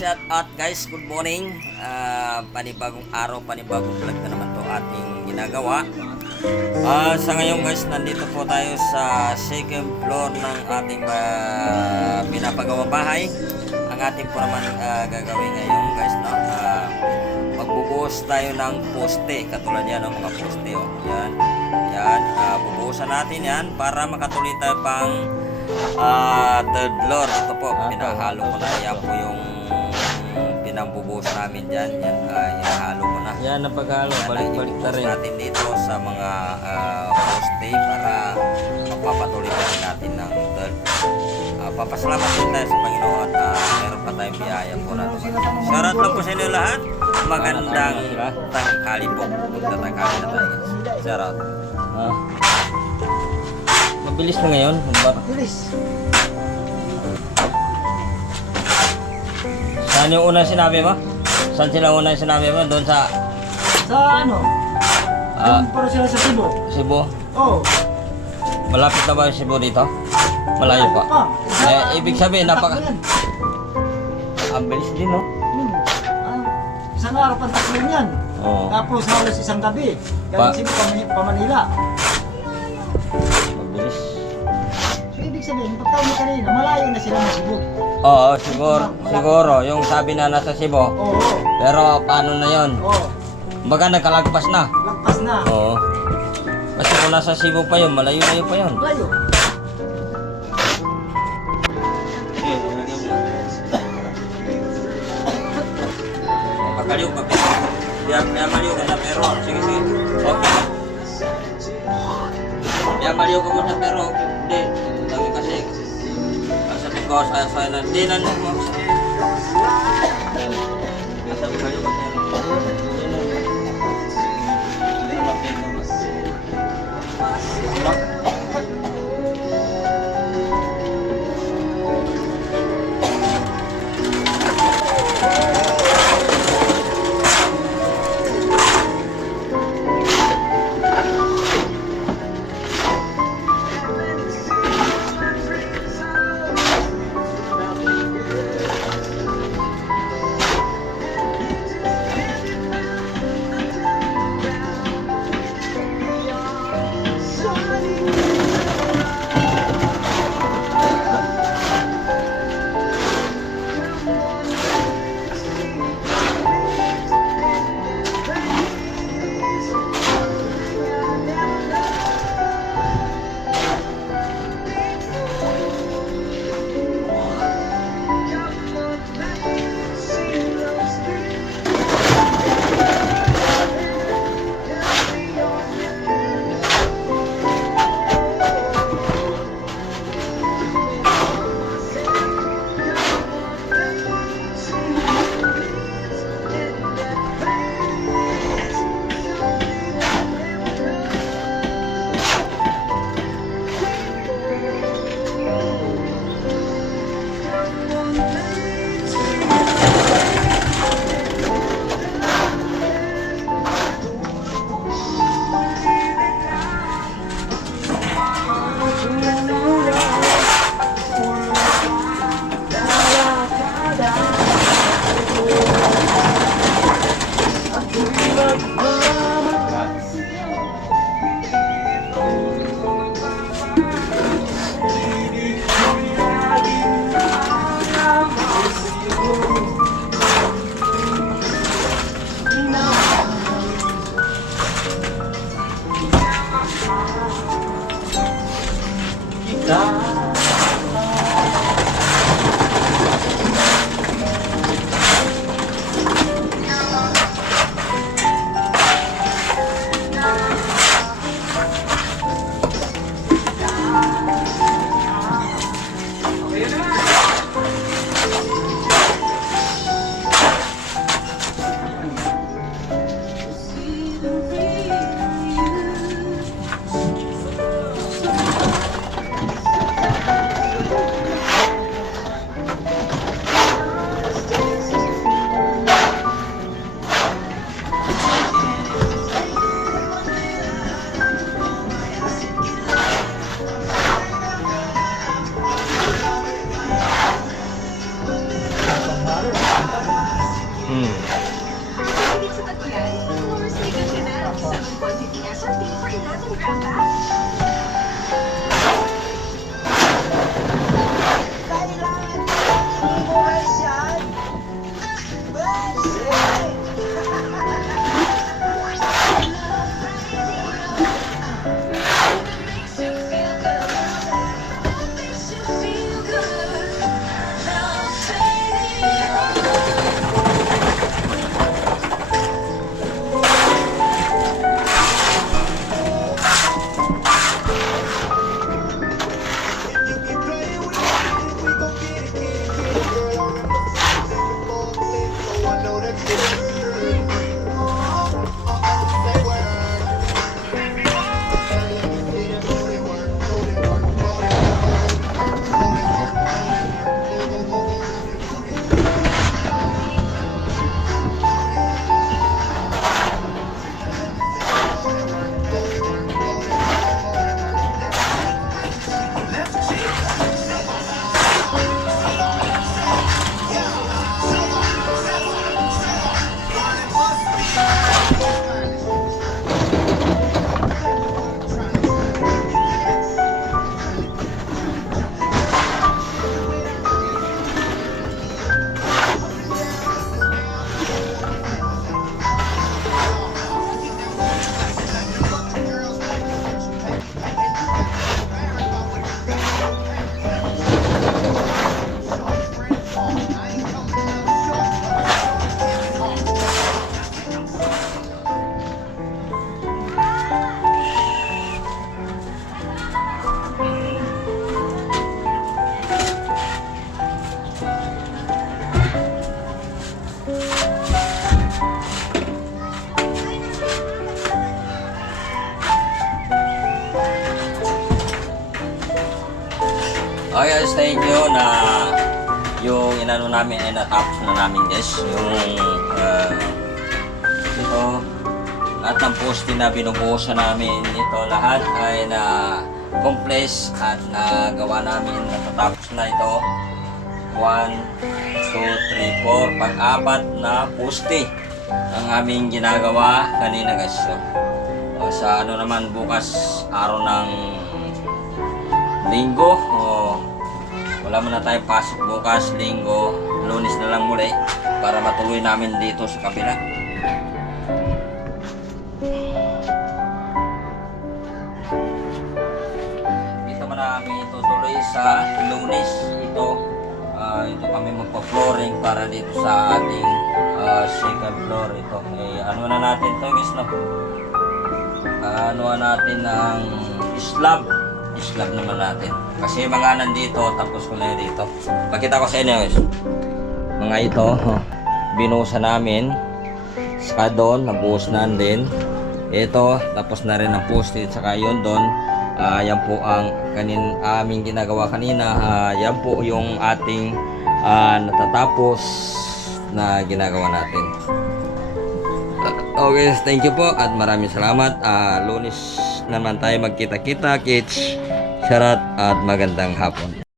shout out guys, good morning. Ah, panibagong araw, panibagong vlog na naman to ating ginagawa. Ah, sa ngayon guys, nandito po tayo sa second floor ng ating uh, pinapagawang bahay. Ang ating po naman ah, gagawin ngayon guys, no? Ah, magbubuhos tayo ng poste, katulad yan ng mga poste, oh. Yan. Yan, ah, bubuhusan natin yan para makatuloy tayo pang ah, third floor. Ito po, pinahalo ko na. Yan po yung pinambubuhos namin dyan. Yan, ah, inahalo ko na. Yan ang paghalo, ang balik-balik na rin. natin dito sa mga ah, poste para mapapatuloy pa rin natin ng third. Ah, papasalamat din tayo sa Panginoon at ah, meron pa tayong biyaya po natin. Shoutout lang po sa inyo lahat. Magandang tanghali po. Magtatanghali na tayo. Shoutout. Ah. Mabilis na ngayon. Ba- Saan yung unang sinabi mo? Saan sila unang sinabi mo? Doon sa Sa ano? ah, Yung para sila sa Cebu. Cebu? Oh. Malapit na ba yung Cebu dito? Malayo pa. Ah, Eh, ibig sabihin, napaka... Takbo yan. Ang bilis din, no? Hmm. Ah, isang araw pang takbo yan. Oo. Tapos halos isang gabi. Pa- Galing Cebu pa, Mani- pa Manila. Ibig sabihin, pagtawag mo kanina, malayo na sila ng Cebu. Oo, siguro, siguro. Yung sabi na nasa Cebu. Oo. Oh, Pero paano na yon? Oo. Baga nagkalagpas na. Lagpas na. Oo. Kasi kung nasa Cebu pa yun, malayo-layo pa yun. Layo. Pagkaliw ka, pero. Biya, biya maliw ka na, pero. Sige, sige. Okay. Biya maliw ka muna, pero. Hindi. Sabi ko, saya saya na. Hindi na nung mo. Sabi kayo ka, die. Okay guys, thank you na yung inano namin ay natapos na namin guys. Yung uh, ito. At ng poste na binubuhusan namin ito lahat ay na complex at nagawa namin. Natatapos na ito. 1, 2, 3, 4 pag-apat na poste ang aming ginagawa kanina guys. So, uh, sa ano naman bukas araw ng linggo o wala mo na tayong pasok bukas linggo lunes na lang muli para matuloy namin dito sa kabila. Dito man namin itutuloy sa lunes. Ito ah, ito kami magpa-flooring para dito sa ating ah, second floor. Ito eh, ano na natin to guys no? Ano natin ng slab slab naman natin. Kasi mga nandito tapos ko na dito. Pakita ko sa inyo guys. Mga ito oh, binuhusan namin. Saka doon nabuhos na din. Ito tapos na rin ang post-it. Saka yun doon Ah, yan po ang kanin aming ginagawa kanina. Ah, yan po yung ating ah, natatapos na ginagawa natin. Okay, thank you po at maraming salamat. Ah, lunes naman tayo magkita-kita, kids. Sharat at magandang hapon.